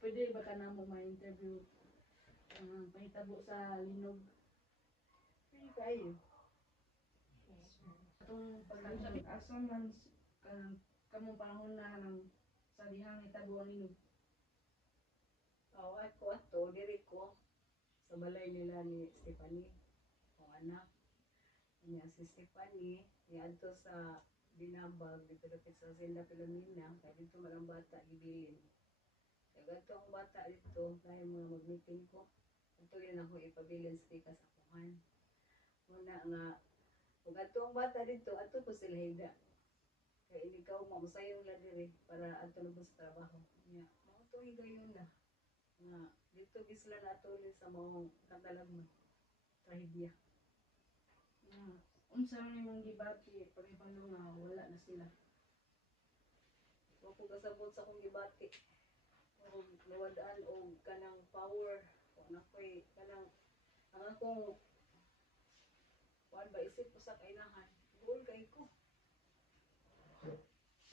pwede ba ka na mo ma-interview pahitabo sa linog? Pwede kayo. Itong pagsabi, asa man kamong panahon na sa dihang hitabo ang linog? Ako ato, diri ko sa balay nila ni Stephanie, kung anak. Niya si Stephanie, niadto sa Binabag, dito lapit sa Senda Pilomina, kaya dito malang bata gibilin. Kaya ganito ang bata dito, kaya mga mag-meeting ko. Ito yun ako ipabilin sa tika sa kuhan. Muna nga, kung ato ang bata dito, ato po sila hida. Kaya ikaw mamusayong lang diri para ato na po sa trabaho. Niya, mga ito higayon na. Nga, dito gisla na atuloy sa mga katalagman. Trahedya. Unsa man imong gibati pagibalo nga wala na sila? Kung kasabot sa akong gibati, kung nawadaan o kanang power, kung nakoy kanang ang akong kuan ba isip ko sa kainahan, buol kay ko.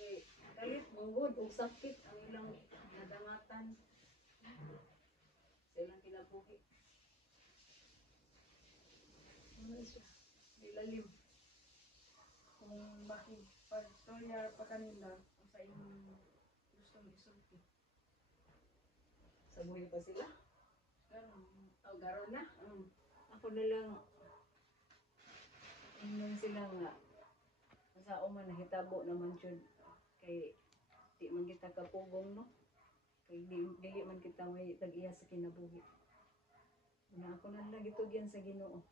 Kay kalit manggod og sakit ang ilang nadangatan sa ilang kinabuhi. Ano siya? Nilalim. Kung makipag-istorya pa kanila kung sa imong gustong isulti. Sa buhay pa sila? Garon na? Mm. Ako na lang, ingnan sila nga, sa man nahitabo naman yun, kay di man kita kapugong, no? Kay dili man kita may tag-iya sa kinabuhi. Na ako na lang itugyan sa Ginoo.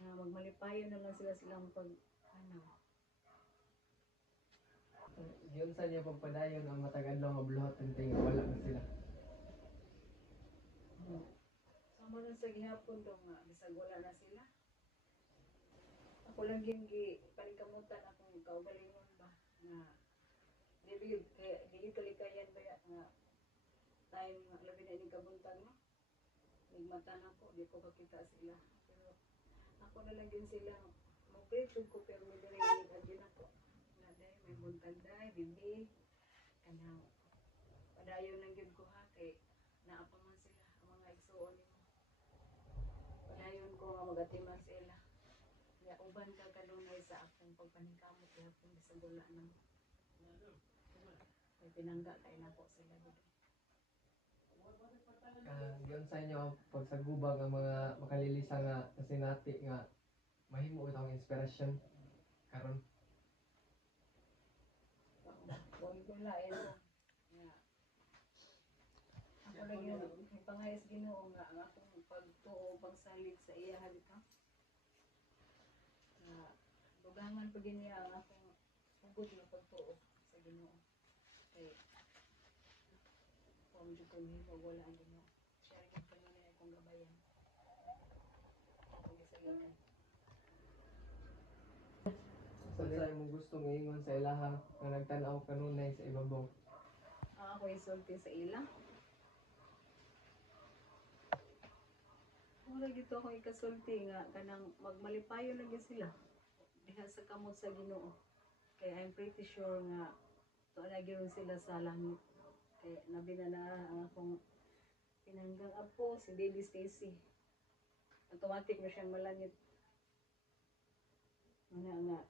Magmalipayon na lang sila silang pag-anaw. Yun sa niya pagpadayon ang matagadlaw nga buluhat ng tinga, wala na sila. Sama na sa gihapon daw nga, bisag wala na sila. Ako lang yung panikamutan akong kaugalingon ba, na dili kalikayan ba nga time nga labi na ining kabuntag, no? Nagmata na ko, di ko makita sila. Pero ako na lang din sila, mag-pray ko pero may narinig din ako. Na dahil may buntag dahil, bibi, kanang padayon lang yun ko ha, kay naapang man sila, ang mga igsuon mo. Padayon ko nga magatiman sila. Kaya uban ka kanunay sa akong pagpaningkamot, kaya akong bisagula ng may pinangga kay nako sila dito. Yun sa inyo pagsagubang ang mga makalilisa nga kasinati nga mahimo itong inspirasyon karon. Huwag ko lain mo. Ako lang yung pangayas Ginoo nga ang akong pagtuo, pagsalig sa iya dito. Dugangan pa niya ang akong hugot ng pagtuo sa Ginoo. Kaya kung di ko nito wala ang Ginoo. Siya rin yung kanunay akong gabayan. Sige sa ganun. Sa imong gustong ingon sa ilaha nga nagtan-aw kanunay sa ibabaw. Ako isulti sa ila. Wala gito ako ikasulti nga kanang magmalipayon lagi sila. Diha sa kamot sa Ginoo. Kaya I'm pretty sure nga to na gyud sila sa langit. Kaya nabina na ang akong pinanggang apo si Baby Stacy. Automatic na siyang malangit. Nga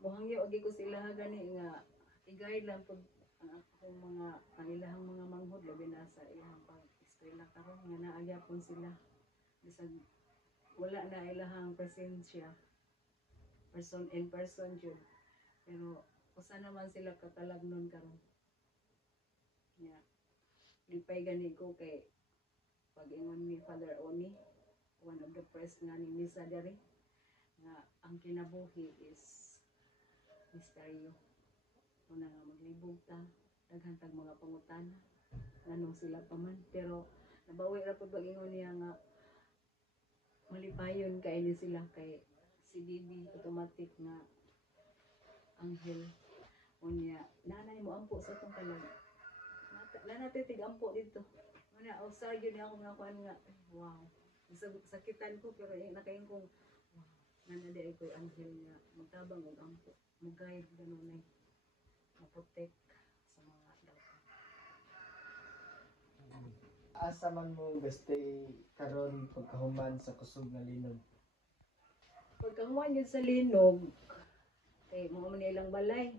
muhangyo agi ko sila gani nga i-guide lang pud ang akong mga ang ilahang mga manghod labi na sa ilahang pag-eskwela karon nga naagyapon sila bisag wala na ilahang presensya person in person jud pero usa naman sila katalagnon karon nya lipay gani ko kay pag-ingon ni Father Oni, one of the first nga ni Misa dere nga ang kinabuhi is misteryo. Una nga maglibog ta, daghan tag mga pangutana, nganong sila pa man. Pero nabawi ra pud pag-ingon niya nga malipayon kay ni sila kay si Bibi automatic nga anghel. Unya, nanay mo ampo sa itong kalag. Nanay tigampo dito. Una, usar yun ako nga kuan nga, wow. Sakitan ko pero nakain kong, wow. Nanay ay ko'y anghel nga magtabang og ampo. Mag-guide ganun ay maprotect sa mga dapat. asa man mo gastay karon pagkahuman sa kusog nga linog? Pagkahuman yun sa linog, kay mga manilang balay.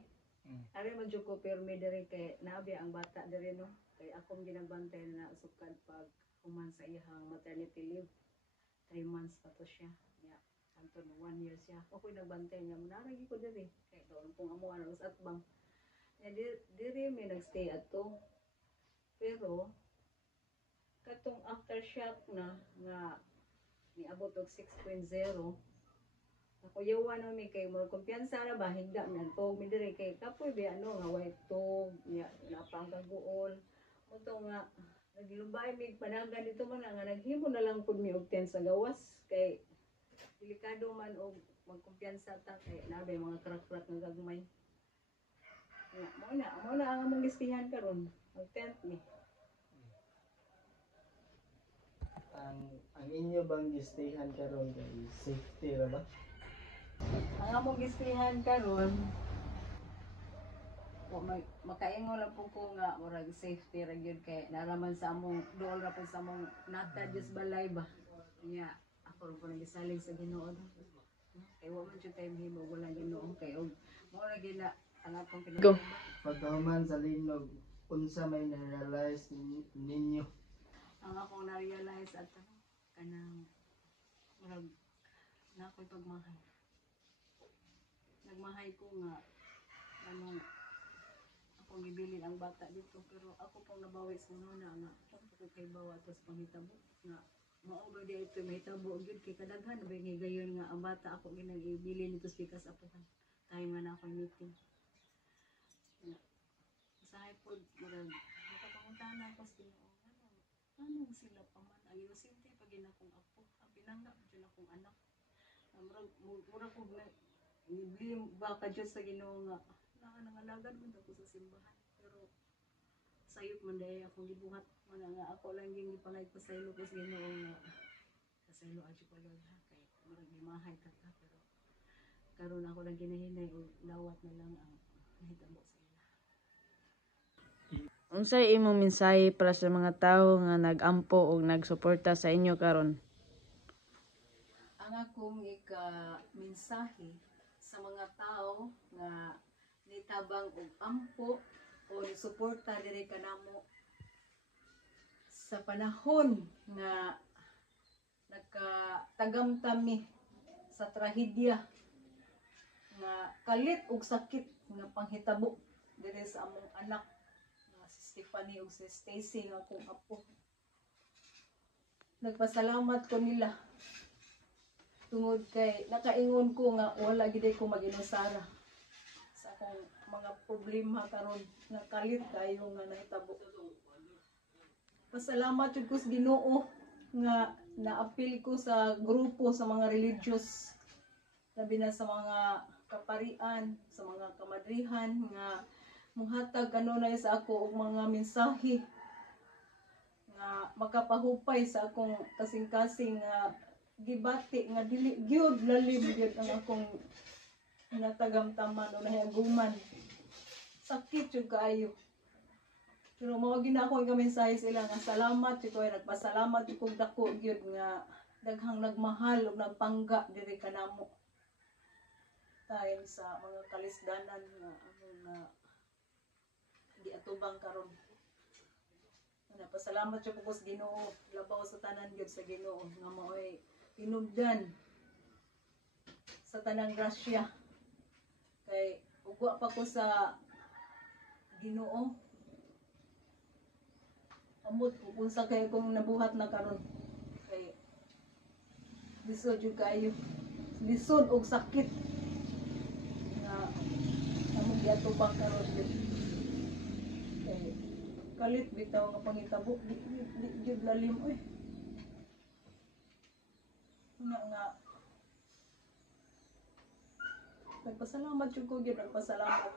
Ari man jud ko permi diri kay nabi ang bata diri no. Kay akong ginabantay na sukad pag human sa iyang maternity leave. 3 months pa to siya. Ya, kanto 1 year siya. Ako nagbantay niya munaragi ko diri. Kay doon kung amo ano sa atbang. Ya diri may nagstay ato. Pero katong aftershock na nga niabot og 6.0 nakuyawan namin kay mo kumpiyansa na ba higda man tog mi diri kay kapoy be ano nga way tog nya napanggaguol mo nga nagilumbay mig panagan dito man nga naghimo na lang pud mi og 10 sa gawas kay delikado man og magkumpiyansa ta kay nabe mga crack nga gagmay mo na ang among gistihan karon mag tent ni Ang inyo bang gistayhan karon kay safety ra ba? ang among gistihan karon makaingon lang po ko nga murag safety ra gyud kay naraman sa among dool ra po sa among nata Dios balay ba nya ako ro po nagisalig sa Ginoo kay wa man jud tayo himo wala Ginoo kay og mo ra gyud na ang atong Go. Pagkahuman sa linog, unsa may na-realize ninyo? ang akong na-realize at kanang murag na ako'y pagmahay nagmahay ko nga anong akong gibilin ang bata dito pero ako pang nabawi sa una nga ako kay bawa tapos panghitabo nga mao ba di ito mahitabo gyud kay kadaghan ba nga gayon nga ang bata ako ginang ibilin nito speakas apuhan tayo nga na akong meeting usahay po murag nakapanguntahan ako sa Ginoo anong sila pa man ang inosente pag akong apo ang pinanggap dyan akong anak murag ko na iblim ba ka Diyos sa Ginoo nga nangalagan mo ako sa simbahan pero sayop man dahil akong gibuhat man nga ako lang yung ipangay ko sa ilo ko sa Ginoo nga kasaylo adyo ko Lord ha kay murag limahay ka pero karon ako lang ginahinay o lawat na lang ang nahitabo sa ila. Unsay imong mensahe para sa mga tawo nga nag-ampo ug nagsuporta sa inyo karon? Ang akong mensahe sa mga tao nga nitabang og ampo o suporta diri kanamo sa panahon nga nagkatagamtami sa trahedya nga kalit og sakit nga panghitabo diri sa among anak nga si Stephanie ug si Stacy nga akong apo. Nagpasalamat ko nila tungod kay nakaingon ko nga wala gid ko mag-inusara sa akong mga problema karon nga kalit kayo nga nahitabo. Pasalamat jud ko sa Ginoo nga naapil ko sa grupo sa mga religious labi na sa mga kaparian, sa mga kamadrihan nga muhatag kanunay sa ako og mga mensahe nga makapahupay sa akong kasing-kasing nga gibati nga dili gyud lalim gyud ang akong natagamtaman o nahiaguman sakit jud kaayo pero mao gina ako ang mensahe sila nga salamat jud ko nagpasalamat jud kog dako gyud nga daghang nagmahal ug nagpangga diri kanamo tayo sa mga kalisdanan nga ano na di atubang karon. Pasalamat jud ko sa Ginoo labaw sa tanan gyud sa Ginoo nga maoy tinubdan sa tanang grasya kay ugwa pa ko sa Ginoo amot kung unsa kay kung nabuhat na karon kay lisod jud kayo lisod og sakit nga amo giatubang karon kay kalit bitaw nga pangitabo di jud lalim oy nga nagpasalamat jud ko gyud nagpasalamat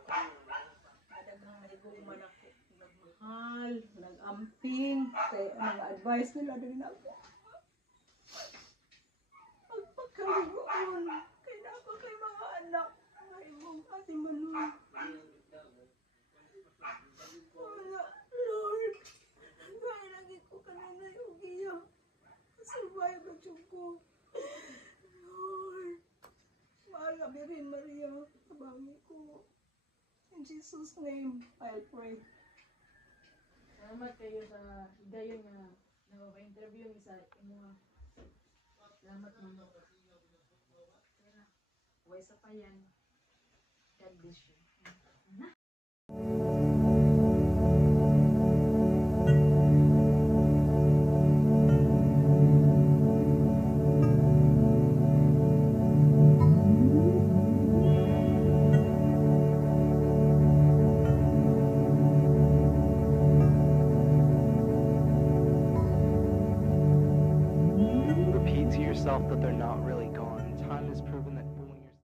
daghang nahigugman ako nagmahal nagamping kay ang advice nila din ako pagpakaligon kay nako kay mga anak nga imong ate Manuel Lord, gaya lagi ko kanina Jesus' name, I pray. Salamat kayo sa higayon nga nagpa-interview ni sa imo. Salamat mo. Huwag sa pa yan. God bless you. Repeat to yourself that they're not really gone. Time is